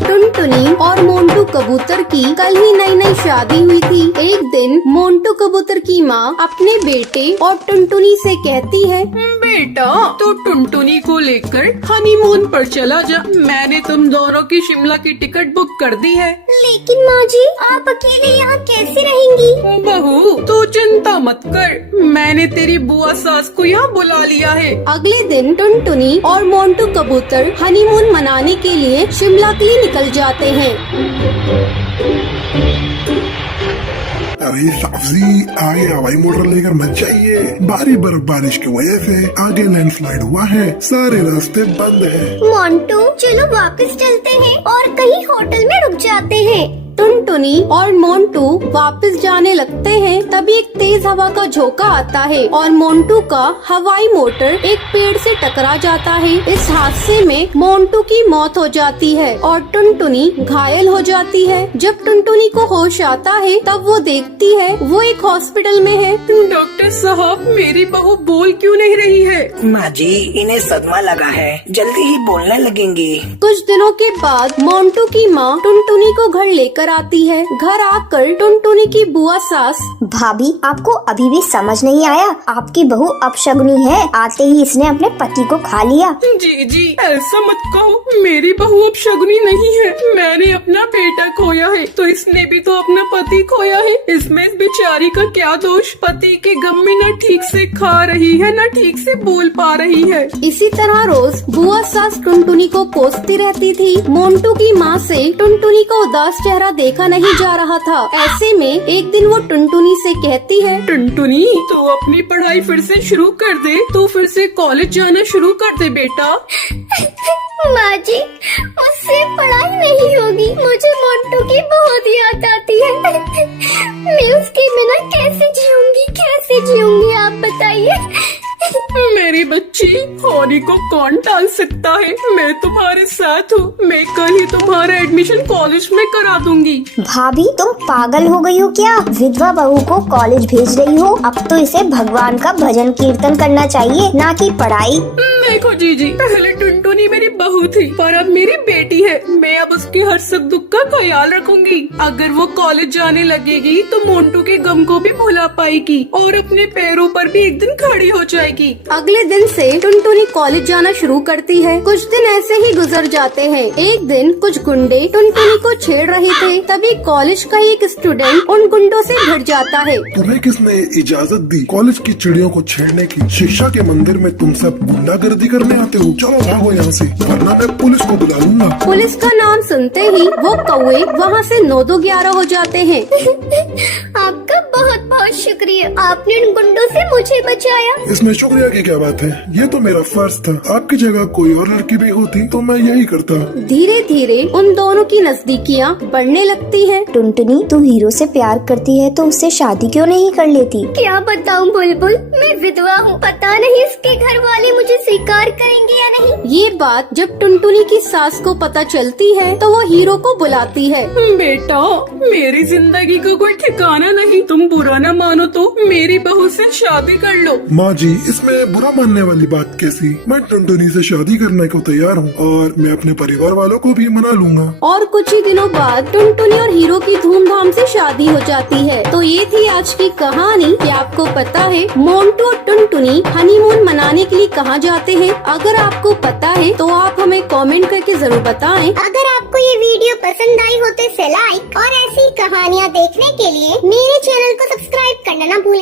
टुनटुनी और मोंटू कबूतर की कल ही नई शादी हुई थी। एक दिन मोंटू कबूतर की माँ अपने बेटे और टुनटुनी से कहती है, बेटा तो टुनटुनी को लेकर हनीमून पर चला जा। मैंने तुम दोनों की शिमला की टिकट बुक कर दी है। लेकिन माँ जी, आप अकेले यहाँ कैसे रहेंगी? बहू तू चिंता मत कर, मैंने तेरी बुआ सास को यहाँ बुला लिया है। अगले दिन टुनटुनी और मोंटू कबूतर हनीमून मनाने के लिए शिमला के लिए निकल जाते हैं। अरे साफजी, आगे हवाई मोटर लेकर मत जाइए। भारी बर्फबारिश की वजह से आगे लैंडस्लाइड हुआ है, सारे रास्ते बंद हैं। मोंटू चलो वापस चलते हैं और कहीं होटल में रुक जाते हैं। टुनटुनी और मोंटू वापस जाने लगते हैं, तभी एक तेज हवा का झोंका आता है और मोंटू का हवाई मोटर एक पेड़ से टकरा जाता है। इस हादसे में मोंटू की मौत हो जाती है और टुनटुनी घायल हो जाती है। जब टुनटुनी को होश आता है तब वो देखती है वो एक हॉस्पिटल में है। डॉक्टर साहब, मेरी बहू बोल क्यों नहीं रही है? माँ जी, इन्हें सदमा लगा है, जल्दी ही बोलने लगेंगे। कुछ दिनों के बाद मोंटू की माँ टुनटुनी को घर लेकर आती है। घर आकर टुनटुनी की बुआ सास, भाभी आपको अभी भी समझ नहीं आया? आपकी बहू अपशगुनी है, आते ही इसने अपने पति को खा लिया। जी ऐसा मत कहो, मेरी बहू अपशगुनी नहीं है। मैंने अपना बेटा खोया है तो इसने भी तो अपना पति खोया है। इसमें इस बेचारी का क्या दोष? पति के गम में न ठीक से खा रही है न ठीक से बोल पा रही है। इसी तरह रोज बुआ सास टुनटुनी को कोसती रहती थी। मोंटू की माँ से टुनटुनी का उदास चेहरा देखा नहीं जा रहा था। ऐसे में एक दिन वो टुनटुनी से कहती है, टुनटुनी तू अपनी पढ़ाई फिर से शुरू कर दे, तू फिर से कॉलेज जाना शुरू कर दे बेटा। माँ जी, मुझसे पढ़ाई नहीं होगी, मुझे मोंटू की बहुत याद आती है। मैं उसके बिना कैसे जीऊंगी आप बताइए। मेरी बच्ची, होनी को कौन टाल सकता है? मैं तुम्हारे साथ हूँ, मैं कल ही तुम्हारा एडमिशन कॉलेज में करा दूंगी। भाभी तुम पागल हो गई हो क्या? विधवा बहू को कॉलेज भेज रही हो? अब तो इसे भगवान का भजन कीर्तन करना चाहिए, ना कि पढ़ाई। देखो जीजी, पहले टुनटुनी मेरी बहू थी पर अब मेरी बेटी है। मैं अब उसके हर सुख दुख का ख्याल रखूंगी। अगर वो कॉलेज जाने लगेगी तो मोंटू के गम को भी भुला पाएगी और अपने पैरों पर भी एक दिन खड़ी हो जाएगी। अगले दिन से टुनटुनी कॉलेज जाना शुरू करती है। कुछ दिन ऐसे ही गुजर जाते हैं। एक दिन कुछ गुंडे टुनटुनी को छेड़ रहे थे, तभी कॉलेज का एक स्टूडेंट उन गुंडों से भिड़ जाता है। तुम्हें किसने इजाजत दी कॉलेज की चिड़ियों को छेड़ने की? शिक्षा के मंदिर में तुम सब गुंडागर्दी करने आते हो? चलो भागो यहाँ से, वरना मैं पुलिस को बुला लूंगा। पुलिस का नाम सुनते ही वो कौवे वहाँ से 9-2-11 हो जाते हैं। आपका बहुत बहुत शुक्रिया, आपने उन गुंडों से मुझे बचाया। इसमें शुक्रिया की क्या बात है? ये तो मेरा फर्ज था। आपकी जगह कोई और लड़की भी होती तो मैं यही करता। धीरे धीरे उन दोनों की नजदीकियाँ बढ़ने लगती हैं। टुनटुनी, तू हीरो से प्यार करती है तो उससे शादी क्यों नहीं कर लेती? क्या बताऊं बुलबुल, मैं विधवा हूँ, पता नहीं इसके घर वाले मुझे स्वीकार करेंगे या नहीं। ये बात जब टुनटुनी की सास को पता चलती है तो वो हीरो को बुलाती है। बेटा, मेरी जिंदगी का कोई ठिकाना नहीं, तुम बुरा न मानो तो मेरी बहू से शादी कर लो। माँ जी, इसमें बुरा मानने वाली बात कैसी? मैं टुनटुनी से शादी करने को तैयार हूँ और मैं अपने परिवार वालों को भी मना लूंगा। और कुछ ही दिनों बाद टुनटुनी और हीरो की धूमधाम से शादी हो जाती है। तो ये थी आज की कहानी। क्या आपको पता है मोंटू और टुनटुनी हनीमून मनाने के लिए कहाँ जाते हैं? अगर आपको पता है तो आप हमें कमेंट करके जरूर बताएं। अगर आपको ये वीडियो पसंद आई हो तो इसे लाइक और ऐसी कहानियाँ देखने के लिए मेरे चैनल को सब्सक्राइब करना ना भूलें।